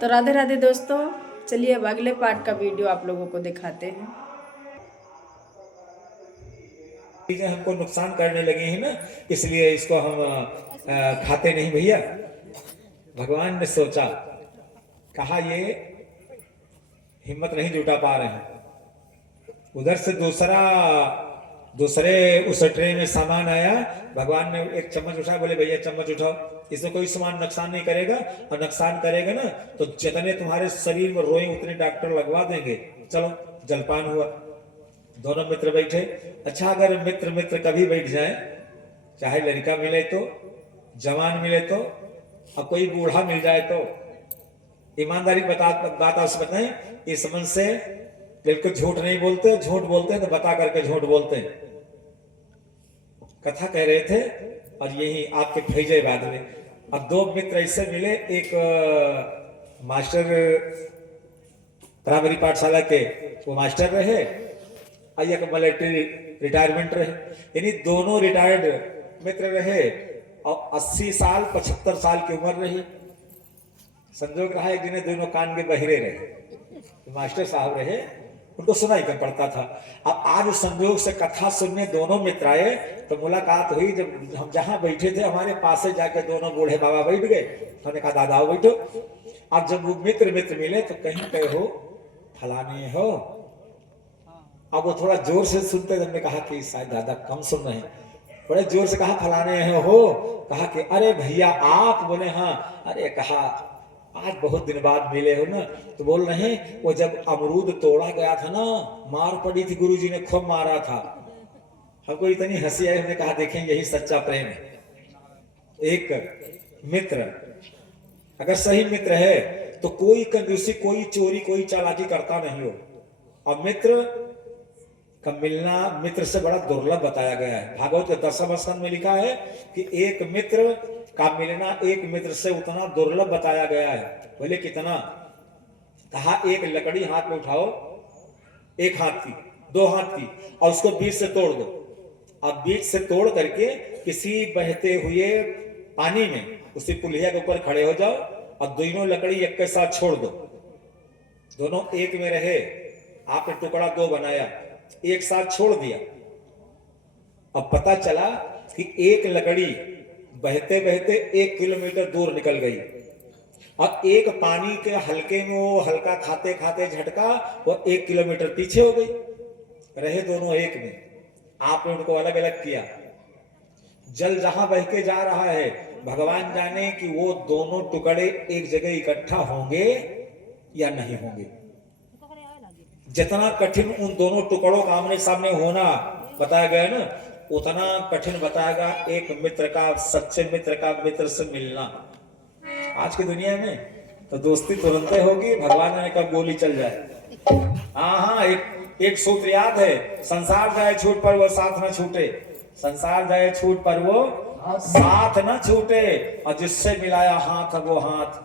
तो राधे राधे दोस्तों, चलिए अब अगले पार्ट का वीडियो आप लोगों को दिखाते हैं। चीजें हमको नुकसान करने लगी हैं ना, इसलिए इसको हम खाते नहीं भैया। भगवान ने सोचा, कहा ये हिम्मत नहीं जुटा पा रहे हैं। उधर से दूसरे उस ट्रे में सामान आया। भगवान ने एक चम्मच उठाया, बोले भैया चम्मच उठाओ, इसमें कोई सामान नुकसान नहीं करेगा, और नुकसान करेगा ना तो जितने तुम्हारे शरीर में रोए उतने डॉक्टर लगवा देंगे। चलो, जलपान हुआ। दोनों मित्र बैठे। अच्छा, अगर मित्र मित्र कभी बैठ जाए, चाहे लड़का मिले तो, जवान मिले तो, और कोई बूढ़ा मिल जाए तो, ईमानदारी बात आप बताएं, इस मन से बिल्कुल झूठ नहीं बोलते। झूठ बोलते हैं तो बता करके झूठ बोलते हैं। कथा कह रहे थे और यही आपके फैजाबाद में अब दो मित्र ऐसे मिले। एक मास्टर, प्राइमरी पाठशाला के वो मास्टर रहे, और एक मिलिट्री रिटायरमेंट रहे। यानी दोनों रिटायर्ड मित्र रहे, और 80 साल 75 साल की उम्र रही। संजोग रहा एक दिन दोनों कान के बहिरे रहे। मास्टर साहब रहे, उनको सुनाई कर पड़ता था। अब आज संजोग से कथा सुनने दोनों मित्र आए, तो मुलाकात हुई। जब हम जहां बैठे थे हमारे पास से जाके दोनों बूढ़े बाबा बैठ गए। हमने कहा दादा बैठो। अब जब वो मित्र मिले तो कहीं पे हो, फलाने हो। अब वो थोड़ा जोर से सुनते, हमने कहा कि शायद दादा कम सुन रहे हैं। बड़े जोर से कहा फलाने हो। कहा कि अरे भैया आप। बोले हाँ। अरे कहा आज बहुत दिन बाद मिले हो ना। तो बोल रहे हैं वो जब अमरूद तोड़ा गया था ना, मार पड़ी थी, गुरुजी ने खूब मारा था। हमको इतनी हंसी आई, हमने कहा देखें यही सच्चा प्रेम है। एक मित्र अगर सही मित्र है तो कोई कंजूसी, कोई चोरी, कोई चालाकी करता नहीं हो। और मित्र का मिलना मित्र से बड़ा दुर्लभ बताया गया है। भागवत के 10वें स्कंद में लिखा है कि एक मित्र का मिलना एक मित्र से उतना दुर्लभ बताया गया है। बोले कितना? कहा एक लकड़ी हाथ में उठाओ, एक हाथ की, दो हाथ की, और उसको बीच से तोड़ दो। अब बीच से तोड़ करके किसी बहते हुए पानी में उसी पुलिया के ऊपर खड़े हो जाओ, और दोनों लकड़ी एक के साथ छोड़ दो। दोनों एक में रहे। आपने टुकड़ा दो बनाया, एक साथ छोड़ दिया। अब पता चला कि एक लकड़ी बहते बहते 1 किलोमीटर दूर निकल गई, और एक पानी के हल्के में वो हल्का खाते खाते झटका, वो 1 किलोमीटर पीछे हो गई। रहे दोनों एक में। आपने उनको अलग अलग किया। जल जहां बह के जा रहा है, भगवान जाने कि वो दोनों टुकड़े एक जगह इकट्ठा होंगे या नहीं होंगे। जितना कठिन उन दोनों टुकड़ों का आमने सामने होना बताया गया ना, उतना कठिन बताएगा एक मित्र का, सच्चे मित्र का मित्र से मिलना। आज की दुनिया में तो दोस्ती तुरंत होगी, भगवान ने कब गोली चल जाए। हाँ, एक सूत्र याद है, संसार जाए छूट पर वो साथ न छूटे। संसार जाए छूट पर वो साथ न छूटे, और जिससे मिलाया हाथ वो हाथ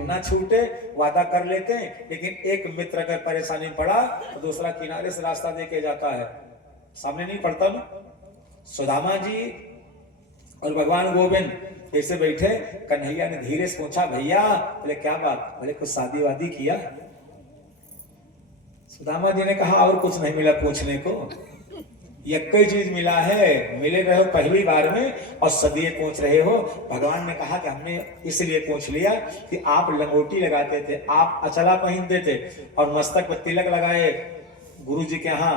न छूटे। वादा कर लेते हैं, लेकिन एक मित्र अगर परेशानी पड़ा तो दूसरा किनारे से रास्ता देके जाता है, सामने नहीं पड़ता ना। सुदामा जी और भगवान गोविंद ऐसे बैठे। कन्हैया ने धीरे से पूछा, भैया। बोले क्या बात? बोले कुछ शादी वादी किया? सुदामा जी ने कहा और कुछ नहीं मिला पूछने को, एक ही चीज मिला है, मिले रहे हो पहली बार में और सदिये पूछ रहे हो। भगवान ने कहा कि हमने इसलिए पूछ लिया कि आप लंगोटी लगाते थे, आप अचला पहनते थे, और मस्तक पर तिलक लगाए गुरु जी के यहाँ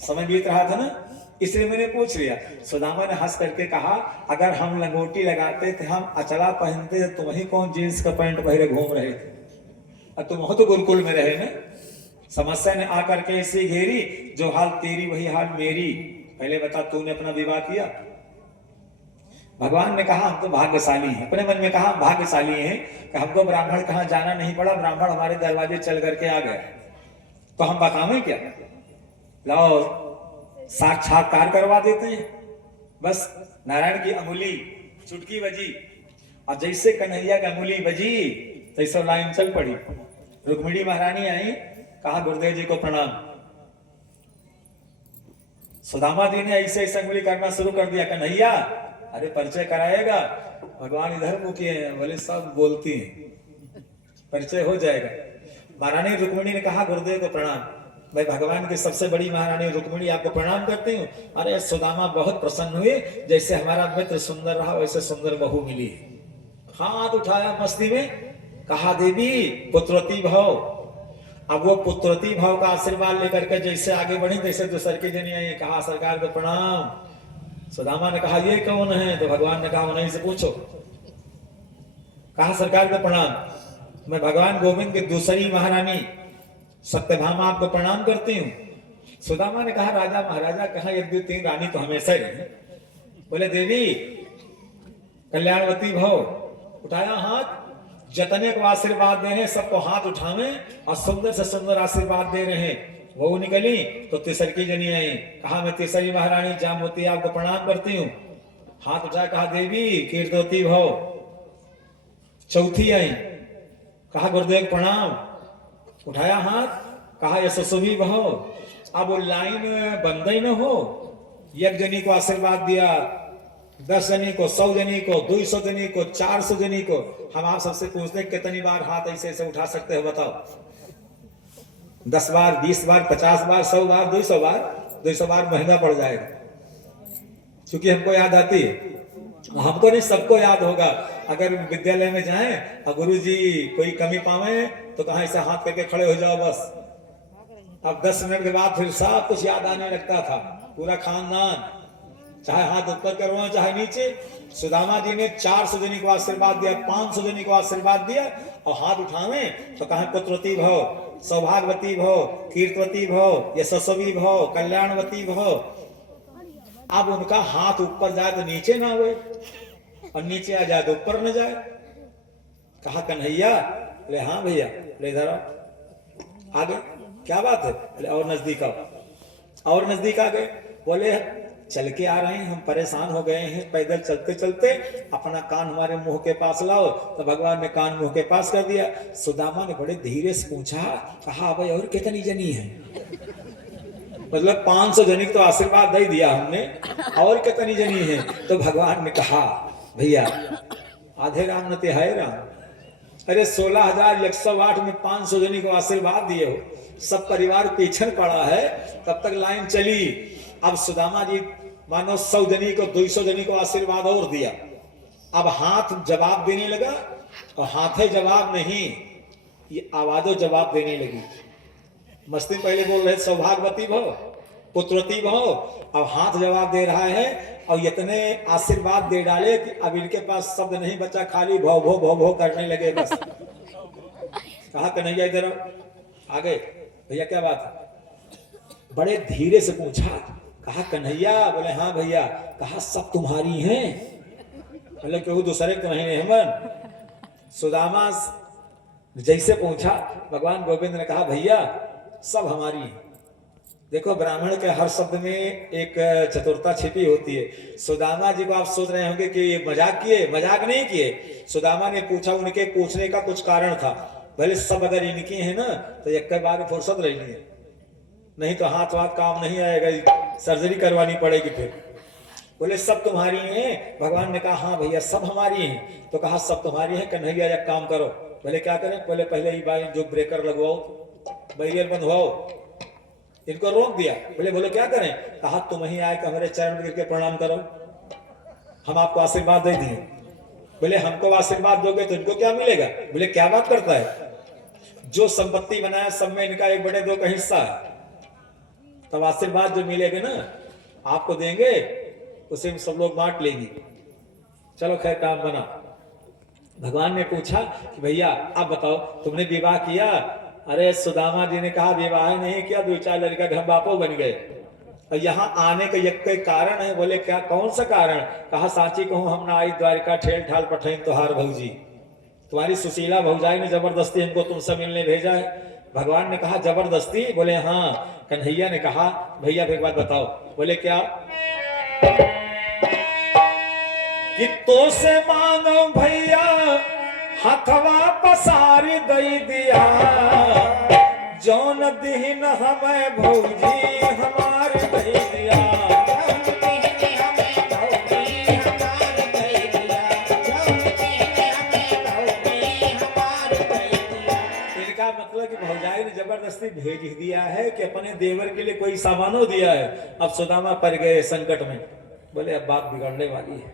समय बीत रहा था ना, इसलिए मैंने पूछ लिया। सुदामा ने हंस करके कहा, अगर हम लंगोटी लगाते थे, हम अचला पहनते थे, तुम ही कौन जींस का पैंट पहने घूम रहे थे, और तुम हो तो गुरुकुल में रहे ना। समस्या ने आकर के ऐसी घेरी, जो हाल तेरी वही हाल मेरी। पहले बता, तूने अपना विवाह किया? भगवान ने कहा हम तो भाग्यशाली हैं। अपने मन में कहा भाग्यशाली हैं कि हमको ब्राह्मण कहाँ जाना नहीं पड़ा, ब्राह्मण हमारे दरवाजे चल करके आ गए। तो हम बतावें क्या? लाओ साक्षात्कार करवा देते हैं। बस नारायण की अंगुली चुटकी बजी, और जैसे कन्हैया की अंगुली बजी तैसे लाइन चल पड़ी। रुक्मिणी महारानी आई, कहा गुरुदेव जी को प्रणाम। सुदामा जी ने ऐसे ऐसे अंगुली करना शुरू कर दिया। कन्हैया, अरे परिचय कराएगा? भगवान इधर मुखी है, बोले सब बोलती हैं। परिचय हो जाएगा। महारानी रुक्मिणी ने कहा गुरुदेव को प्रणाम, मैं भगवान की सबसे बड़ी महारानी रुक्मिणी आपको प्रणाम करती हूँ। अरे सुदामा बहुत प्रसन्न हुए, जैसे हमारा मित्र सुंदर रहा वैसे सुंदर बहू मिली। हाथ उठाया मस्ती में, कहा देवी पुत्रवती भव। अब वो पुत्रवती भाव का आशीर्वाद लेकर के जैसे आगे बढ़ी तैसे दूसर की जनी आई, कहा सरकार को प्रणाम। सुदामा ने कहा ये कौन है? तो भगवान ने कहा उन्हीं से पूछो। कहा सरकार को प्रणाम, मैं भगवान गोविंद की दूसरी महारानी सत्यभामा आपको प्रणाम करती हूँ। सुदामा ने कहा राजा महाराजा कहा, एक दो तीन रानी तो हमेशा ही है। बोले देवी कल्याणवती भव। उठाया हाथ, जतने को आशीर्वाद दे रहे हैं सबको हाथ उठावे और सुंदर से सुंदर आशीर्वाद दे रहे हैं। वो निकली तो तीसर की जनी आई, कहा मैं तीसरी महारानी जामवती आपको प्रणाम करती हूँ। हाथ उठा, कहा देवी कीर्तवती भव। चौथी आई, कहा गुरुदेव प्रणाम। उठाया हाथ, कहा यशस्वी भव। अब वो लाइन बंद ही न हो, एक जनी को आशीर्वाद दिया, 10 जनी को, 100 जनी को, 200 जनी को, 400 जनी को। हम आप सबसे पूछते हैं कितनी बार हाथ ऐसे ऐसे उठा सकते हो बताओ? 10 बार, 20 बार, 50 बार, 100 बार, 200 बार? 200 बार महंगा पड़ जाएगा, क्योंकि हमको याद आती है। हमको नहीं, सबको याद होगा। अगर विद्यालय में जाएं और गुरुजी कोई कमी पावे तो कहाँ ऐसे हाथ करके खड़े हो जाओ बस। अब 10 मिनट के बाद फिर सब कुछ याद आने लगता था, पूरा खानदान, चाहे हाथ ऊपर करवाए चाहे नीचे। सुदामा जी ने 400 जनी को आशीर्वाद दिया, 500 जनी को आशीर्वाद दिया और हाथ उठावे तो कहा पुत्रवती भव, सौभाग्यवती भव, कीर्तवती भव, यशस्वी भव, कल्याणवती भव। अब उनका हाथ ऊपर जाए तो नीचे ना हुए और नीचे आ जाए तो ऊपर न जाए। कहा कन्हैया? अरे हाँ भैया। अरे इधर आओ, आगे क्या बात है? अरे और नजदीक आओ। और नजदीक आ गए। बोले चल के आ रहे हैं, हम परेशान हो गए हैं, पैदल चलते चलते अपना कान हमारे मुंह के पास लाओ। तो भगवान ने कान मुंह के पास कर दिया। सुदामा ने बड़े धीरे से पूछा, कहा भाई और कितनी जनी है? मतलब 500 जनी तो आशीर्वाद दे दिया हमने, और कितनी जनी है? तो भगवान ने कहा भैया आधे राम न तिहाई राम। अरे 16,108 में 500 जनी को आशीर्वाद दिए हो, सब परिवार पीछे पड़ा है, तब तक लाइन चली। अब सुदामा जी मानो 100 जनी को, 200 जनी को आशीर्वाद और दिया। अब हाथ जवाब देने लगा और हाथे जवाब नहीं, ये आवाजों जवाब देने लगी। मस्ती पहले बोल रहे सौभाग्यवती भव, पुत्रवती भव, अब हाथ जवाब दे रहा है और इतने आशीर्वाद दे डाले कि अब इनके पास शब्द नहीं बचा, खाली भव भव भव भव करने लगे बस। कहा कन्हैया इधर आ गए। भैया क्या बात है? बड़े धीरे से पूछा। कहा कन्हैया? बोले हाँ भैया। कहा सब तुम्हारी हैं? बोले क्यों दूसरे तो नहीं है मन। सुदामा जैसे पूछा, भगवान गोविंद ने कहा भैया सब हमारी है। देखो ब्राह्मण के हर शब्द में एक चतुरता छिपी होती है। सुदामा जी को आप सोच रहे होंगे कि ये मजाक किए, मजाक नहीं किए। सुदामा ने पूछा, उनके पूछने का कुछ कारण था। भले सब अगर इनकी है ना तो एक बार फुर्सत रहनी है, नहीं तो हाथ वाथ काम नहीं आएगा, सर्जरी करवानी पड़ेगी फिर। बोले सब तुम्हारी हैं? भगवान ने कहा हाँ भैया सब हमारी हैं। तो कहा सब तुम्हारी हैं कन्हैया, एक काम करो। बोले क्या करें? बोले पहले ही बाई जो ब्रेकर लगवाओ, बैरियर बंधवाओ। इनको रोक दिया। बोले क्या करें? कहा तुम ही आए कि हमारे चरण में गिर के प्रणाम करो, हम आपको आशीर्वाद दे दिए। बोले हमको आशीर्वाद दोगे तो इनको क्या मिलेगा? बोले क्या बात करता है? जो संपत्ति बनाया सब में इनका 1/2 का हिस्सा है, तब आशीर्वाद जो मिलेगा ना आपको देंगे, उसे सब लोग बांट लेंगे। चलो खैर काम बना। भगवान ने पूछा कि भैया अब बताओ तुमने विवाह किया? अरे सुदामा जी ने कहा विवाह नहीं किया, 2-4 लड़का घर बापो बन गए। और यहाँ आने का एक कारण है। बोले क्या, कौन सा कारण? कहा साची कहूँ हम ना आई द्वारिका ठेल ठाल पठैन तोहार भौजी, तुम्हारी सुशीला भौजाई ने जबरदस्ती हमको तुमसे मिलने भेजा है। भगवान ने कहा जबरदस्ती? बोले हाँ। कन्हैया ने कहा भैया एक बात बताओ। बोले क्या? कि तो से मांगो भैया हथवा पसारी दई दिया, जौन दीन हमें भौजी हमारे दई दिया। जबरदस्ती भेज ही दिया है कि अपने देवर के लिए कोई सामानो दिया है। अब सुदामा पड़ गए संकट में। बोले अब बात बिगड़ने वाली है,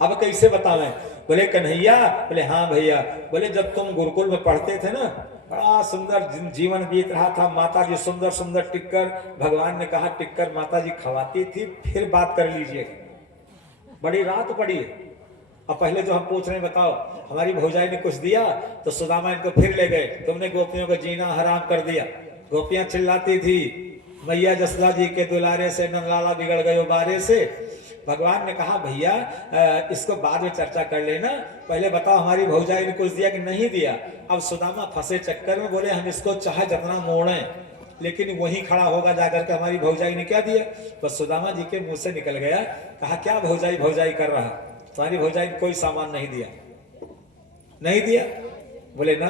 अब कैसे बतावें? बोले कन्हैया, बोले हाँ भैया। बोले जब तुम गुरुकुल में पढ़ते थे ना, बड़ा सुंदर जीवन बीत रहा था, माता जी सुंदर सुंदर टिक्कर, भगवान ने कहा टिक्कर माता जी खवाती थी, फिर बात कर लीजिए। बड़ी रात पड़ी, अब पहले जो हम पूछ रहे हैं बताओ, हमारी भौजाई ने कुछ दिया? तो सुदामा इनको फिर ले गए, तुमने गोपियों को जीना हराम कर दिया। गोपियां चिल्लाती थी, मैया जसोदा जी के दुलारे से नंदलाला बिगड़ गए बारे से। भगवान ने कहा भैया इसको बाद में चर्चा कर लेना, पहले बताओ हमारी भौजाई ने कुछ दिया कि नहीं दिया। अब सुदामा फंसे चक्कर में, बोले हम इसको चाहे जितना मोड़े लेकिन वही खड़ा होगा जाकर के हमारी भौजाई ने क्या दिया। बस सुदामा जी के मुंह से निकल गया, कहा क्या भौजाई भौजाई कर रहा, तुम्हारी भौजाई ने कोई सामान नहीं दिया, नहीं दिया। बोले ना,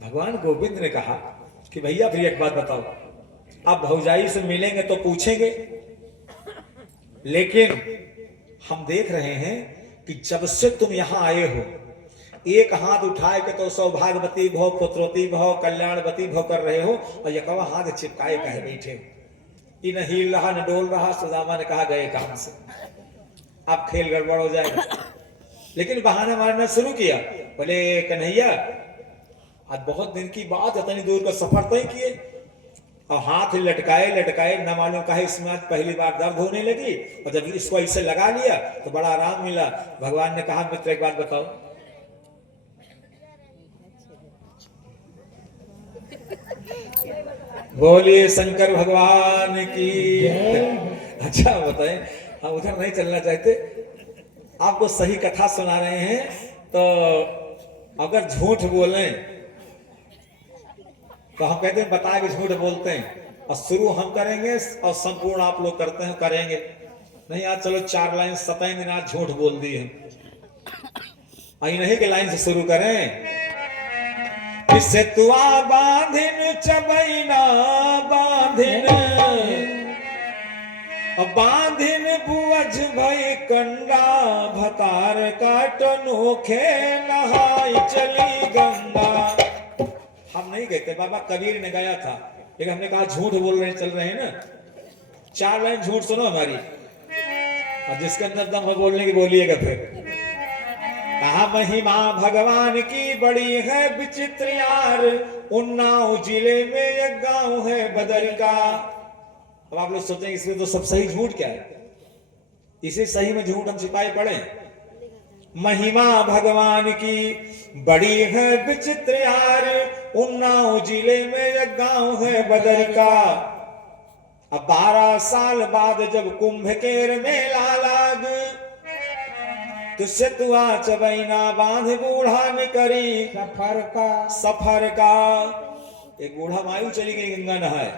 भगवान गोविंद ने कहा कि भैया फिर एक बात बताओ, आप भौजाई से मिलेंगे तो पूछेंगे, लेकिन हम देख रहे हैं कि जब से तुम यहां आए हो, एक हाथ उठाए के तो सौभाग्यवती भव, पुत्रवती भव, कल्याणवती भव कर रहे हो, और ये कवा हाथ चिपकाए कहे बैठे हो। न हिल रहा न डोल रहा। सुदामा ने कहा गए काम से, अब खेल गड़बड़ हो जाएगा। लेकिन बहाना मारना शुरू किया। बोले कन्हैया आज बहुत दिन की बात, इतनी दूर का सफर तय किए और हाथ लटकाए लटकाए, न मालूम कहे इसमें आज पहली बार दर्द होने लगी, और जब इसको ऐसे लगा लिया तो बड़ा आराम मिला। भगवान ने कहा मित्र एक बात बताओ, बोलिए शंकर भगवान की। अच्छा बताएं, हम उधर नहीं चलना चाहते, आपको सही कथा सुना रहे हैं। तो अगर झूठ बोलें तो हम कहते हैं बता के झूठ बोलते हैं, और शुरू हम करेंगे और संपूर्ण आप लोग करते हैं करेंगे नहीं। आज चलो 4 लाइन 27 दिन आज झूठ बोल दी है, आई नहीं कि लाइन से शुरू करें। किसे तुआ बांधिन चबैना बांधिन, बांधिन बुअज भई कंडा, भतार काट नोखे नहाई चली गंगा। हम नहीं कहते, बाबा कबीर ने गाया था, लेकिन हमने कहा झूठ बोल रहे चल रहे हैं ना। 4 लाइन झूठ सुनो हमारी, और जिसके अंदर दम हो बोलने की बोलिएगा। फिर कहा महिमा भगवान की बड़ी है विचित्र यार, उन्नाव जिले में एक गांव है बदरिका। अब आप लोग सोचेंगे इसमें तो सब सही झूठ क्या है, इसे सही में झूठ हम छिपाए पड़े। महिमा भगवान की बड़ी है विचित्र यार, उन्नाव जिले में एक गांव है बदरिका। अब 12 साल बाद जब कुंभ केर मेला लाग, तो सेतुआ चबैना बांध बूढ़ा ने करी सफर का। एक बूढ़ा मायू चली गई गंगा नहाए।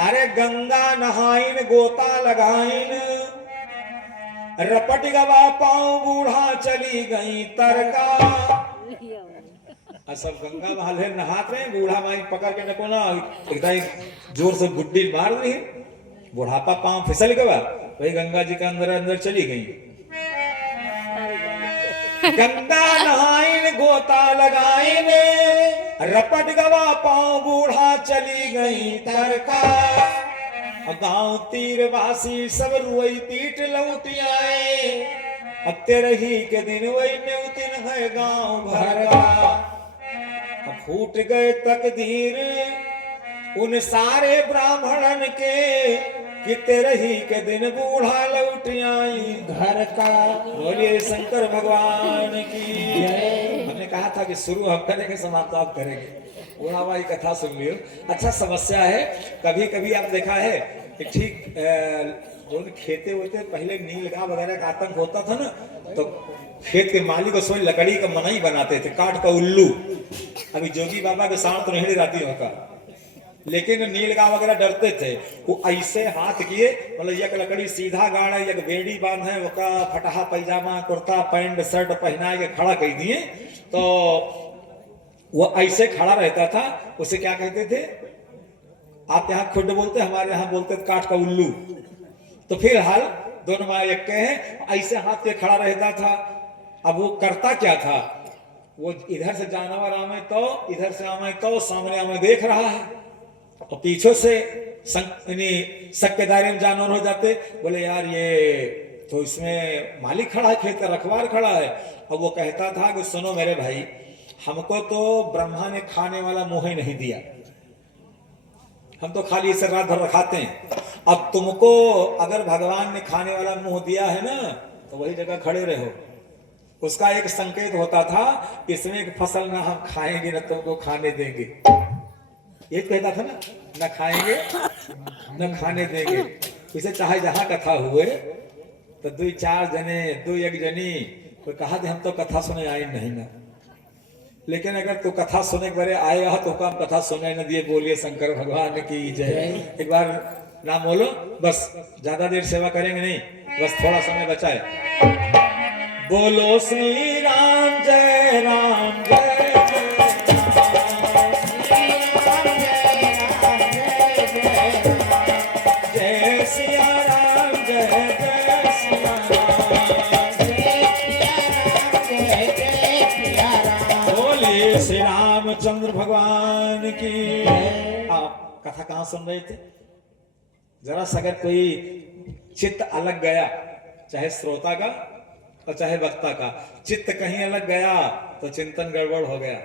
अरे गंगा नहाइन गोता लगाइन, रपट गवा पांव बूढ़ा चली गई तरका। सब गंगा महाले नहाते हैं, बूढ़ा माई पकड़ के नको ना एकदम जोर से गुड्डी मार रही, बुढ़ापा पांव फिसल गया, वही गंगा जी के अंदर अंदर चली गई। गंगा नहाइन गोता लगाइन, रपट गवा पांव बूढ़ा चली गई तरका। गांव तीरवासी सब रुई पीट लौट आए, अब तेरे ही के दिन वही न्यूतिन है गांव भर का। फूट गए तकदीर उन सारे ब्राह्मणन के, कि तेरे ही के दिन बूढ़ा लौट आई घर का। बोलिए शंकर भगवान की। हमने कहा था कि शुरू हम करेंगे समाप्त आप करेंगे, बूढ़ा भाई कथा सुन लियो। अच्छा समस्या है, कभी कभी आप देखा है कि ठीक जो खेते होते पहले नीलगाय वगैरह का आतंक होता था ना, तो खेत के मालिक को सोई लकड़ी का मनई बनाते थे, काट का उल्लू। अभी जोगी बाबा के साथ तो नहीं रहती होगा, लेकिन नीलगाय वगैरह डरते थे। वो ऐसे हाथ किए, मतलब एक लकड़ी सीधा गाड़ा, एक बेड़ी बांधे, ओका फटहा पैजामा कुर्ता पैंट शर्ट पहना के खड़ा कर दिए, तो वो ऐसे खड़ा रहता था। उसे क्या कहते थे, आप यहाँ खुद बोलते, हमारे यहाँ बोलते काट का उल्लू। तो फिर हाल दोनों माँ एक के हैं, ऐसे हाथ के खड़ा रहता था। अब वो करता क्या था, वो इधर से जानवर आवे तो इधर से आवे तो सामने आवे देख रहा है, और पीछे से सक्केदारी में जानवर हो जाते, बोले यार ये तो इसमें मालिक खड़ा है, खेत का रखवार खड़ा है। अब वो कहता था कि सुनो मेरे भाई, हमको तो ब्रह्मा ने खाने वाला मुंह ही नहीं दिया, हम तो खाली इसे रात भर रखाते हैं। अब तुमको अगर भगवान ने खाने वाला मुंह दिया है ना, तो वही जगह खड़े रहो। उसका एक संकेत होता था, इसमें एक फसल ना हम खाएंगे ना तुमको खाने देंगे, ये कहता था ना, न खाएंगे न खाने देंगे। इसे चाहे जहां कथा हुए तो 2-4 जने 2-1 जनी तो कहा हम तो कथा सुने आए नहीं ना, लेकिन अगर तू कथा सुने बड़े आएगा तो काम कथा सुने न दिए, बोलिए शंकर भगवान की जय। एक बार नाम बोलो, बस ज्यादा देर सेवा करेंगे नहीं, बस थोड़ा समय बचा है। बोलो श्री राम जय राम जय रामचंद्र भगवान की। आप कथा कहां सुन रहे थे? जरा अगर कोई चित्त अलग गया, चाहे श्रोता का और चाहे वक्ता का, चित्त कहीं अलग गया तो चिंतन गड़बड़ हो गया।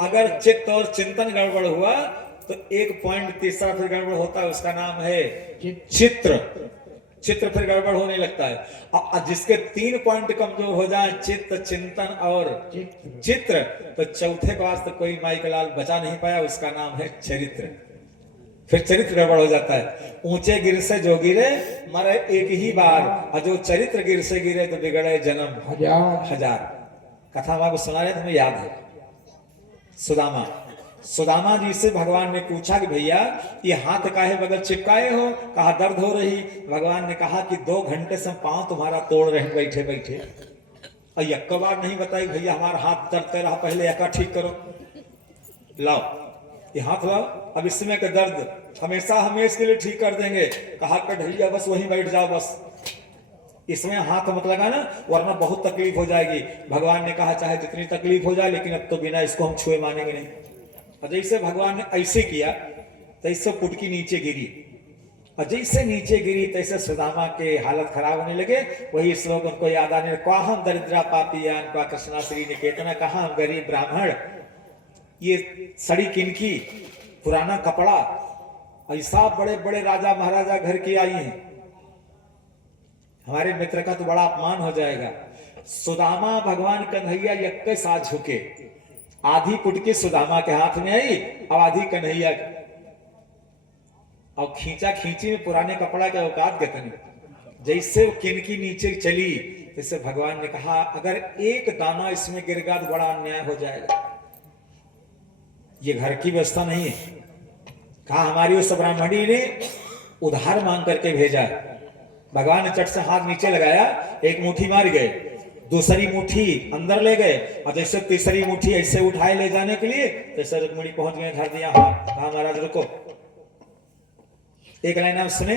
अगर चित्त और चिंतन गड़बड़ हुआ तो एक पॉइंट तीसरा फिर गड़बड़ होता है, उसका नाम है चित्र। चित्र फिर गड़बड़ होने लगता है। और जिसके 3 पॉइंट कमजोर हो जाए, चित्त, चिंतन और चित्र, तो चौथे को आज तक कोई माइकलाल बचा नहीं पाया, उसका नाम है चरित्र। फिर चरित्र गड़बड़ हो जाता है। ऊंचे गिर से जो गिरे मरे एक ही बार, और जो चरित्र गिर से गिरे तो बिगड़े जन्म हजार। कथा आपको सुना रहे, तुम्हें याद है? सुदामा जी से भगवान ने पूछा कि भैया ये हाथ काहे बगल चिपकाए हो? कहा दर्द हो रही। भगवान ने कहा कि 2 घंटे से पांव तुम्हारा तोड़ रहे बैठे बैठे, और यक्का बार नहीं बताई भैया हमारा हाथ दर्द कर रहा, पहले यक्का ठीक करो, लाओ ये हाथ लाओ, अब इसमें का दर्द हमेशा के लिए ठीक कर देंगे। कहा कढ़ैया बस वहीं बैठ जाओ, बस इसमें हाथ मत लगाना वरना बहुत तकलीफ हो जाएगी। भगवान ने कहा चाहे जितनी तकलीफ हो जाए, लेकिन अब तो बिना इसको हम छुए मानेंगे नहीं। और जैसे भगवान ने ऐसे किया तैसे पुटकी नीचे गिरी, और जैसे नीचे गिरी तैसे सुदामा के हालत खराब होने लगे। वही श्लोक उनको याद आने, क्वाहम दरिद्रा पापियान क्वा कृष्णा श्री निकेतना, कहा हम गरीब ब्राह्मण, ये सड़ी किनकी पुराना कपड़ा, ऐसा बड़े बड़े राजा महाराजा घर की आई हैं, हमारे मित्र का तो बड़ा अपमान हो जाएगा। सुदामा भगवान कन्हैया यक्के साथ झुके, आधी पुटकी सुदामा के हाथ में आई और आधी कन्हैया, और खींचा खींची में पुराने कपड़ा के औकात गतनी। जैसे वो किनकी नीचे चली, जैसे भगवान ने कहा अगर एक दाना इसमें गिर गया तो बड़ा अन्याय हो जाएगा, ये घर की व्यवस्था नहीं है। कहा हमारी उस ब्राह्मणी ने उधार मांग करके भेजा। भगवान ने चट से हाथ नीचे लगाया, एक मुट्ठी मार गए, दूसरी मुट्ठी अंदर ले गए, और जैसे तीसरी मुट्ठी ऐसे उठाए ले जाने के लिए, जैसे रुक्मिणी पहुंच गए, धर दिया हाथ। कहा महाराज रुको, एक लाइन आप सुने,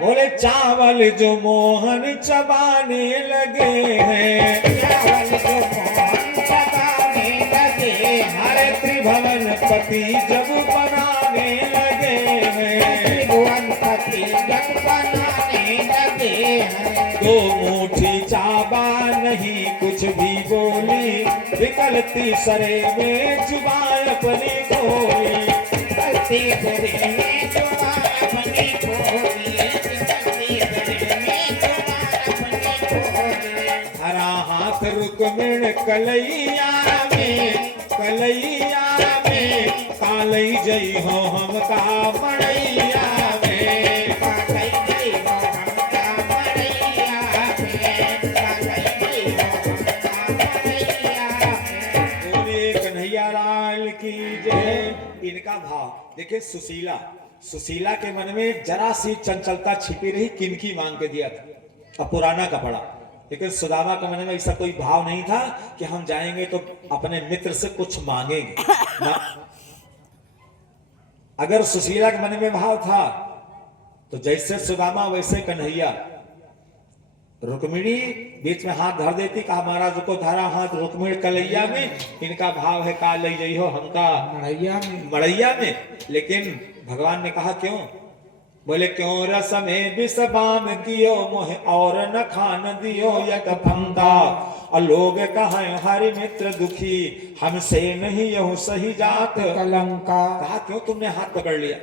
बोले चावल जो मोहन चबाने लगे हैं, चावल जो मोहन चबाने लगे, हरे त्रिभुवन पति जब बनाने लगे हैं, त्रिभुवन पति जब बनाने लगे हैं, 2 मुट्ठी चाबा नहीं कुछ भी बोली, निकलती सरे में जुबान अपनी खोली, निकलती सरे में जुबान अपनी खोली, निकलती सरे में जुबान अपनी खोली। हरा हाथ रुक्मिण कलैया में, कलैया में, कालई जई हो हम का मड़ैया में, कालई जई हो हम का मड़ैया में, कालई जई हो हम का मड़ैया में। बोले कन्हैया लाल की जय। इनका भाव देखिए, सुशीला के मन में जरा सी चंचलता छिपी रही, किनकी मांग के दिया था, अब पुराना कपड़ा। लेकिन सुदामा के मन में ऐसा कोई भाव नहीं था कि हम जाएंगे तो अपने मित्र से कुछ मांगेंगे ना। अगर सुशीला के मन में भाव था तो जैसे सुदामा वैसे कन्हैया, रुक्मिणी बीच में हाथ धर देती, कहा महाराज को धरा हाथ रुक्मिणी कलैया में, इनका भाव है का ले जाइ हो हमका मड़ैया में। लेकिन भगवान ने कहा क्यों? बोले क्यों रस में विषबाम कियो मोह और न खान दियो यक फंका, और लोग कहा हरि मित्र दुखी हमसे नहीं यहु सही जात कलंका। कहा क्यों तुमने हाथ पकड़ लिया?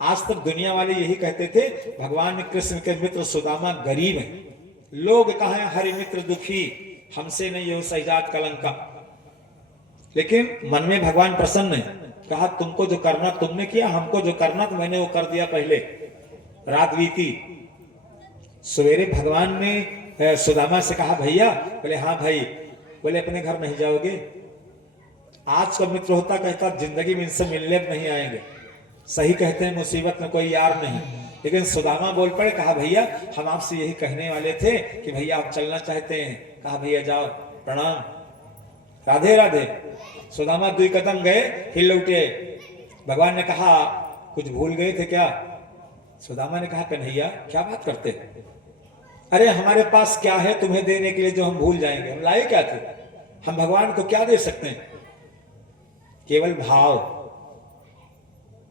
आज तक दुनिया वाले यही कहते थे भगवान कृष्ण के मित्र सुदामा गरीब हैं, लोग कहा हरि मित्र दुखी हमसे नहीं यहु सही जात कलंका। लेकिन मन में भगवान प्रसन्न है, कहा तुमको जो करना तुमने किया, हमको जो करना तो मैंने वो कर दिया पहले। रात बीती, सवेरे भगवान ने सुदामा से कहा भैया, बोले हाँ भाई, बोले अपने घर नहीं जाओगे? आज का मित्र होता कहता जिंदगी में इनसे मिलने नहीं आएंगे। सही कहते हैं मुसीबत में कोई यार नहीं। लेकिन सुदामा बोल पड़े, कहा भैया हम आपसे यही कहने वाले थे कि भैया आप चलना चाहते हैं। कहा भैया जाओ, प्रणाम, राधे राधे। सुदामा 2 कदम गए, फिर लौटे। भगवान ने कहा कुछ भूल गए थे क्या? सुदामा ने कहा कन्हैया क्या बात करते हैं? अरे हमारे पास क्या है तुम्हें देने के लिए जो हम भूल जाएंगे? हम लाए क्या थे? हम भगवान को क्या दे सकते हैं? केवल भाव।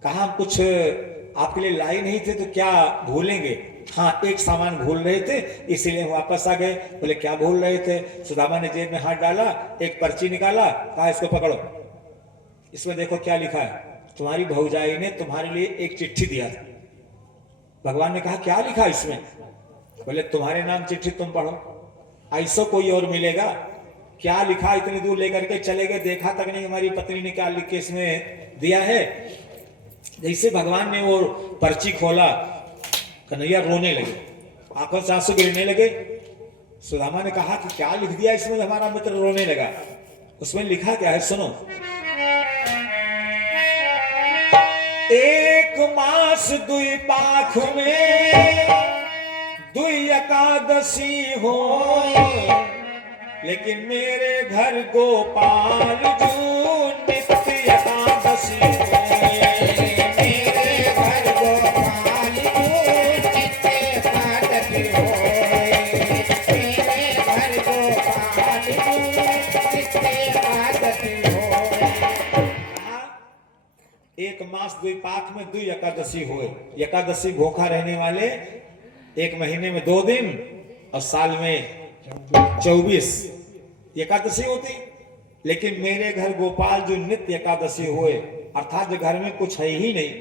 कहा हम कुछ आपके लिए लाए नहीं थे तो क्या भूलेंगे? हाँ एक सामान भूल रहे थे इसीलिए वापस आ गए। बोले क्या भूल रहे थे? सुदामा ने जेब में हाथ डाला, एक पर्ची निकाला, कहा इसको पकड़ो, इसमें देखो क्या लिखा है। तुम्हारी भौजाई ने तुम्हारे लिए एक चिट्ठी दिया था। भगवान ने कहा क्या लिखा इसमें? बोले तुम्हारे नाम चिट्ठी तुम पढ़ो, ऐसा कोई और मिलेगा? क्या लिखा? इतनी दूर लेकर के चले गए, देखा तक नहीं हमारी पत्नी ने क्या लिख के इसमें दिया है। जैसे भगवान ने वो पर्ची खोला, कन्हैया रोने लगे, आंखों से आंसू गिरने लगे। सुदामा ने कहा कि क्या लिख दिया इसमें? हमारा मित्र रोने लगा। उसमें लिखा क्या है सुनो। एक मास 2 पाख में 2 एकादशी हो, लेकिन मेरे घर गोपाल जू नित्य एकादशी हो। एक मास 2 पाख में 2 एकादशी हुए। एकादशी भूखा रहने वाले 1 महीने में 2 दिन और साल में 24 एकादशी होती। लेकिन मेरे घर गोपाल जो नित्य एकादशी हुए, अर्थात जो घर में कुछ है ही नहीं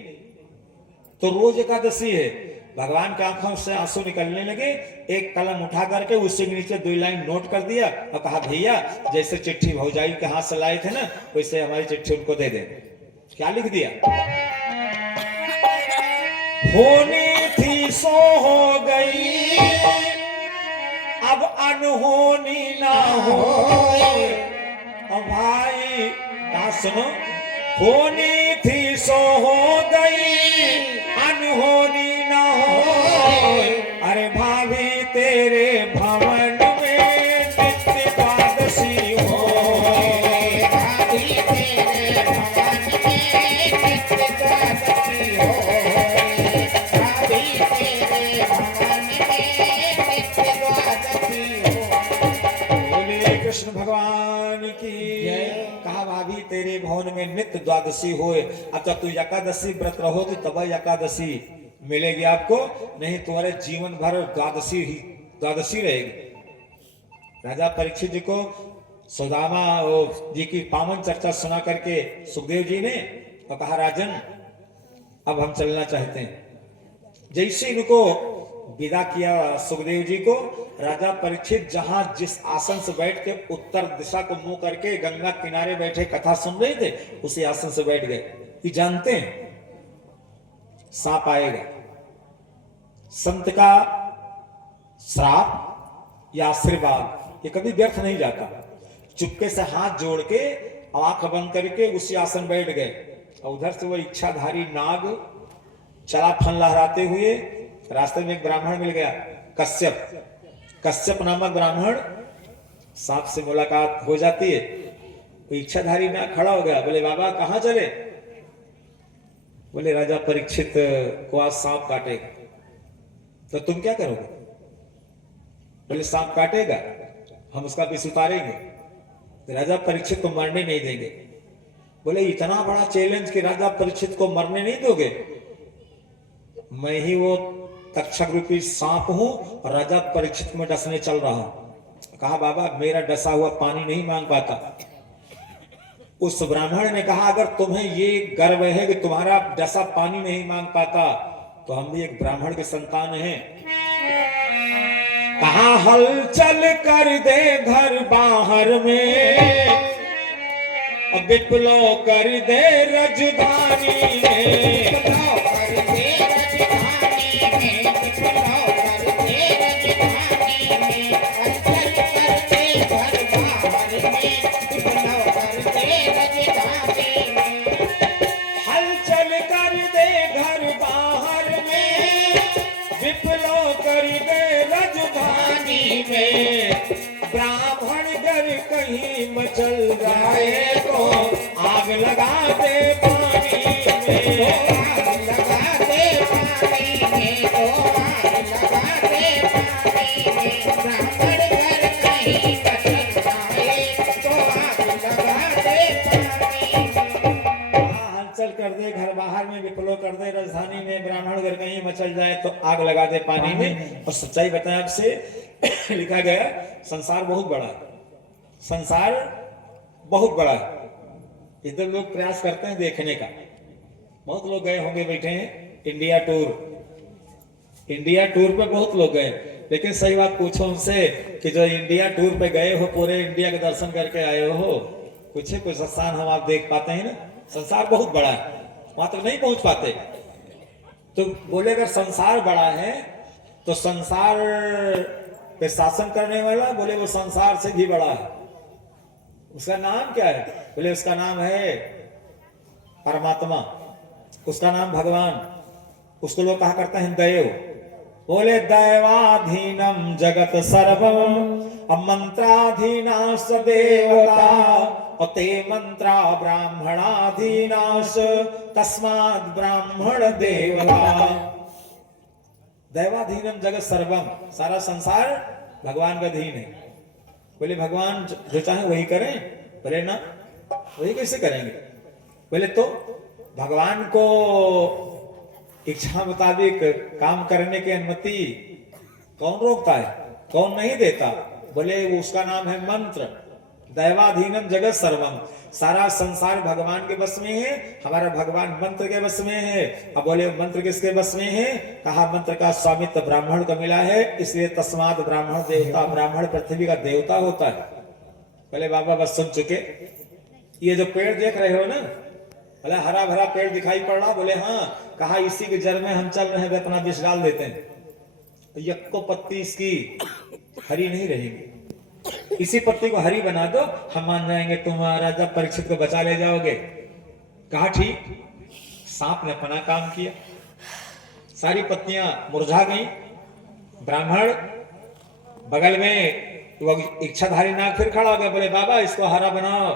तो रोज एकादशी है। भगवान की आंखों से आंसू निकलने लगे। एक कलम उठा करके उसी के नीचे 2 लाइन नोट कर दिया और कहा भैया जैसे चिट्ठी भौजाई के हाथ से लाए थे ना, वैसे हमारी चिट्ठी उनको दे दे। क्या लिख दिया? होनी थी सो हो गई, अब अनहोनी ना हो। और भाई कहा सुनो, होनी थी सो हो गई, अनहोनी ना हो। अरे भाभी तेरे भवन में नित्य एकादशी हो। भाभी तेरे भवन में नित्य एकादशी हो। भाभी तेरे भवन में नित्य एकादशी हो। बोले कृष्ण भगवान की कहा भाभी तेरे भवन में नित्य द्वादशी होए। अच्छा तू एकादशी व्रत रहो तो तब एकादशी मिलेगी आपको, नहीं तुम्हारे जीवन भर द्वादशी रहेगी। राजा परीक्षित जी को सुदामा जी की पावन चर्चा सुना करके सुखदेव जी ने और कहा राजन अब हम चलना चाहते हैं। जैसे इनको विदा किया सुखदेव जी को, राजा परीक्षित जहां जिस आसन से बैठ के उत्तर दिशा को मुंह करके गंगा किनारे बैठे कथा सुन रहे थे, उसी आसन से बैठ गए कि जानते हैं सांप आएगा। संत का श्राप या आशीर्वाद ये कभी व्यर्थ नहीं जाता। चुपके से हाथ जोड़ के आंख बंद करके उसी आसन बैठ गए और उधर से वो इच्छाधारी नाग चला फन लहराते हुए। रास्ते में एक ब्राह्मण मिल गया, कश्यप नामक ब्राह्मण। सांप से मुलाकात हो जाती है, वो इच्छाधारी नाग खड़ा हो गया। बोले बाबा कहां चले? बोले राजा परीक्षित को आज सांप काटेगा, तो तुम क्या करोगे? बोले सांप काटेगा, हम उसका विष उतारेंगे। राजा परीक्षित को मरने नहीं देंगे। बोले इतना बड़ा चैलेंज कि राजा परीक्षित को मरने नहीं दोगे? मैं ही वो तक्षक रूपी सांप हूं और राजा परीक्षित में डसने चल रहा हूं। कहा बाबा मेरा डसा हुआ पानी नहीं मांग पाता। उस ब्राह्मण ने कहा अगर तुम्हें ये गर्व है कि तुम्हारा डसा पानी नहीं मांग पाता तो हम भी एक ब्राह्मण के संतान हैं। कहा हलचल कर दे घर बाहर में, विप्लव कर दे राजधानी में। ब्राह्मण घर कहीं मचल जाए तो आग लगा दे पानी में, आग लगा दे पानी में, तो आग लगा दे पानी में। ब्राह्मण घर कहीं मचल जाए तो आग लगा दे पानी में। हलचल कर दे घर बाहर में, विप्लव कर दे राजधानी में, ब्राह्मण घर कहीं मचल जाए तो आग लगा दे पानी में। और सच्चाई बताया आपसे लिखा गया संसार बहुत बड़ा है, संसार बहुत बड़ा है। इधर लोग प्रयास करते हैं देखने का। बहुत लोग गए होंगे, बैठे हैं इंडिया टूर। इंडिया टूर पे बहुत लोग गए, लेकिन सही बात पूछो उनसे कि जो इंडिया टूर पे गए हो पूरे इंडिया के दर्शन करके आए हो, कुछ स्थान हम आप देख पाते हैं ना? संसार बहुत बड़ा है, वहां तक नहीं पहुंच पाते। तो बोले अगर संसार बड़ा है तो संसार पे शासन करने वाला, बोले वो संसार से भी बड़ा है। उसका नाम क्या है? बोले उसका नाम है परमात्मा, उसका नाम भगवान। उसको लोग कहा करते हैं देव। बोले दैवाधीनम जगत सर्वम मंत्राधीनास देवता अते मंत्रा ब्राह्मणाधीनास तस्मात् ब्राह्मण देवता। दैवाधीनम जगत सर्वम, सारा संसार भगवान का अधीन है। बोले भगवान जो चाहे वही करें? बोले ना, वही कैसे करेंगे? बोले तो भगवान को इच्छा मुताबिक काम करने की अनुमति कौन रोकता है, कौन नहीं देता? बोले उसका नाम है मंत्र। दैवाधीनम जगत सर्वम, सारा संसार भगवान के बस में है, हमारा भगवान मंत्र के बस में है। अब बोले मंत्र किसके बस में है? कहा मंत्र का स्वामित्व ब्राह्मण को मिला है, इसलिए तस्मात् ब्राह्मण देवता। ब्राह्मण पृथ्वी का देवता होता है। बोले बाबा बस सुन चुके। ये जो पेड़ देख रहे हो ना, बोले हरा भरा पेड़ दिखाई पड़ रहा? बोले हाँ। कहा इसी के जड़ में हम चल रहे हैं, अपना विष डाल देते हैं, यक्को पत्ती इसकी हरी नहीं रहेगी। इसी पत्ती को हरी बना दो, हम मान जाएंगे तुम राजा परीक्षित को बचा ले जाओगे। कहा ठीक। सांप ने अपना काम किया, सारी पत्तियां मुरझा गई। ब्राह्मण बगल में वो इच्छाधारी नाग फिर खड़ा हो गया। बोले बाबा इसको हरा बनाओ।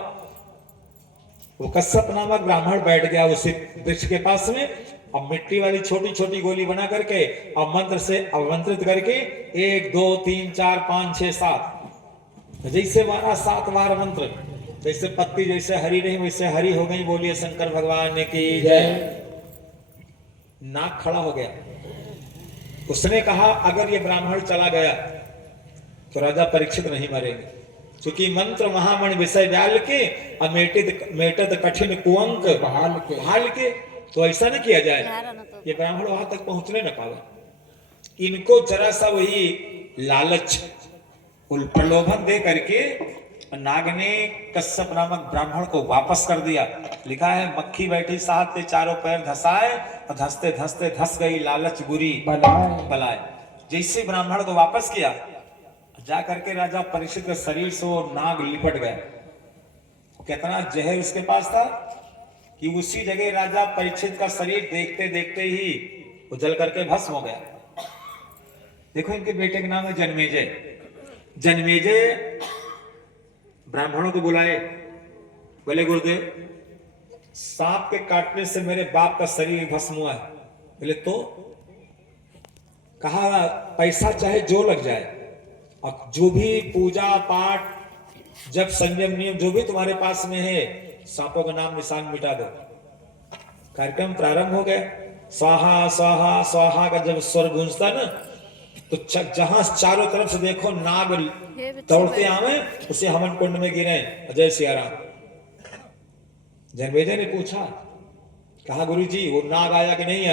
वो कश्यप नामक ब्राह्मण बैठ गया उसी वृक्ष के पास में, और मिट्टी वाली छोटी छोटी गोली बना करके और मंत्र से अवमंत्रित करके 1 2 3 4 5 6 7 जैसे मारा 7 बार मंत्र, जैसे पत्ती जैसे हरी नहीं वैसे हरी हो गई। बोलिए शंकर भगवान की जय। नाग खड़ा हो गया। उसने कहा अगर ये ब्राह्मण चला गया तो राजा परीक्षित नहीं मरेंगे, क्योंकि मंत्र महामणि विषय व्याल के मेटत कठिन कुअंक भाल के। तो ऐसा न किया जाए, ये ब्राह्मण वहां तक पहुंचने न पावे। इनको जरा सा वही लालच प्रलोभन दे करके नाग ने कश्यप नामक ब्राह्मण को वापस कर दिया। लिखा है मक्खी बैठी साथ से चारों पैर धसाए और धसते धसते धस गई लालच बुरी बलाए। जैसे ब्राह्मण को वापस किया, जा करके राजा परीक्षित के शरीर से वो नाग लिपट गया। कितना जहर उसके पास था कि उसी जगह राजा परीक्षित का शरीर देखते देखते ही वो जल करके भस्म हो गया। देखो इनके बेटे का नाम है जन्मेजय। जन्मेजय ब्राह्मणों को बुलाए, बोले गुरुदेव सांप के काटने से मेरे बाप का शरीर भस्म हुआ है। बोले तो? कहा पैसा चाहे जो लग जाए, अब जो भी पूजा पाठ जब संयम नियम जो भी तुम्हारे पास में है, सांपों का नाम निशान मिटा दो। कार्यक्रम प्रारंभ हो गया। स्वाहा स्वाहा स्वाहा का जब स्वर गूंजता ना, तो जहां चारों तरफ से देखो नाग दौड़ते आवे, उसे हवन कुंड में गिरे। जय सिया राम। जनमेजय ने पूछा, कहा गुरु जी वो नाग आया कि नहीं आया?